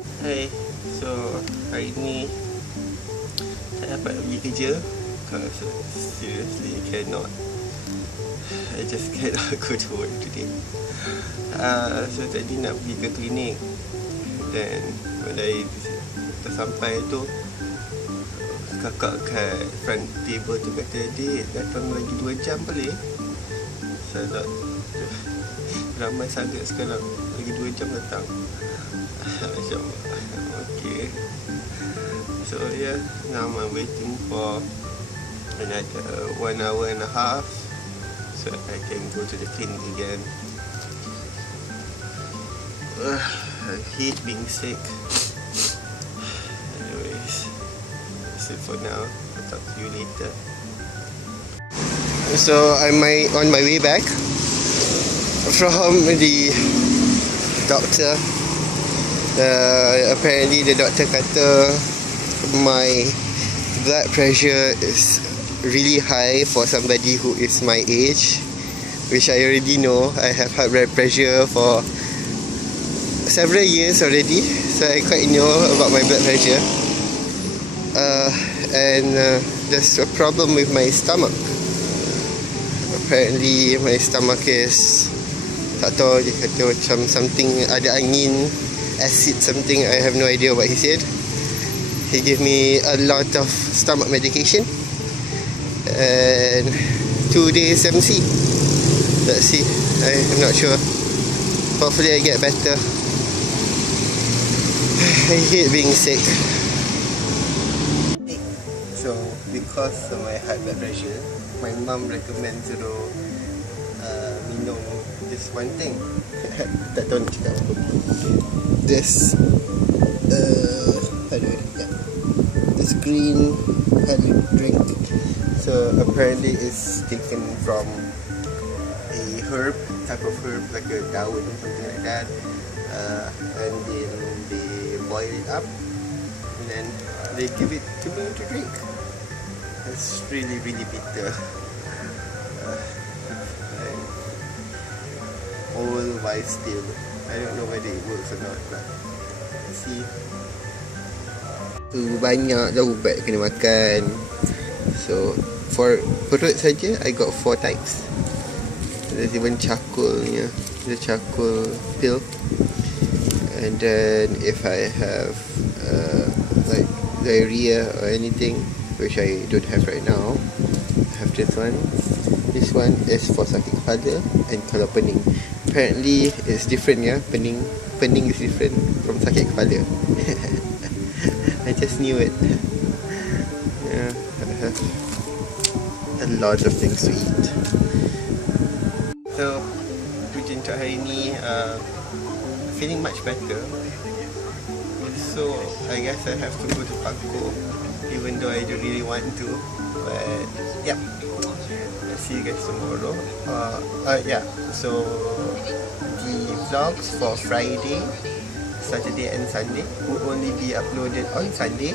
Hai, so hari ni tak dapat pergi kerja because seriously cannot. I just cannot go to work today. So tadi nak pergi ke klinik, dan when I tersampai tu, kakak kat front table tu kata, "Dek, datang lagi 2 jam boleh?" So I thought, ramai sangat sekarang, lagi 2 jam datang. Macam okay. So yeah, now I'm waiting for another 1 hour and a half so I can go to the clinic again. I hate being sick. Anyways, that's it for now. I'll talk to you later. So I'm on my way back from the doctor. Apparently the doctor kata my blood pressure is really high for somebody who is my age, which I already know. I have high blood pressure for several years already, so I quite know about my blood pressure. And there's a problem with my stomach. Apparently my stomach is, tak tahu, dia kata macam something, ada angin, acid something, I have no idea what he said. He gave me a lot of stomach medication and 2 days MC. Let's see, I'm not sure. Hopefully I get better. I hate being sick. So because of my high blood pressure, my mum recommend to minum this one thing. Tak tahu nak cakap apa. This this green honey drink. So apparently it's taken from a herb, type of herb, like a daun or something like that, and then they boil it up and then they give it to me to drink. It's really bitter. Old wise still. I don't know whether it works or not, but let's see. Banyak dah ubat kena makan. So for perut saja I got 4 types. There's even charcoalnya, the charcoal pill. And then if I have like diarrhea or anything, which I don't have right now, I have this one. This one is for sakit kepala and kalau pening. Apparently it's different, yeah. Pening is different from sakit kepala. I just knew it. Yeah, I have a lot of things to eat. So routine untuk hari ni, feeling much better. So I guess I have to go to Pamgaea, even though I don't really want to. But yeah, I'll see you guys tomorrow. Yeah, so the vlogs for Friday, Saturday and Sunday will only be uploaded on Sunday.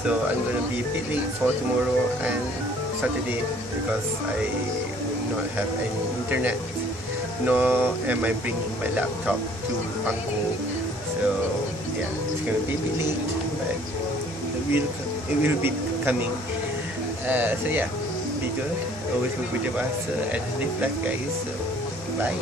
So I'm gonna be a bit late for tomorrow and Saturday because I will not have any internet, nor am I bringing my laptop to Pamgaea. So yeah, it's gonna be a bit late, but it will be coming. So yeah, be good, always mengikuti bahasa and live life guys. So bye.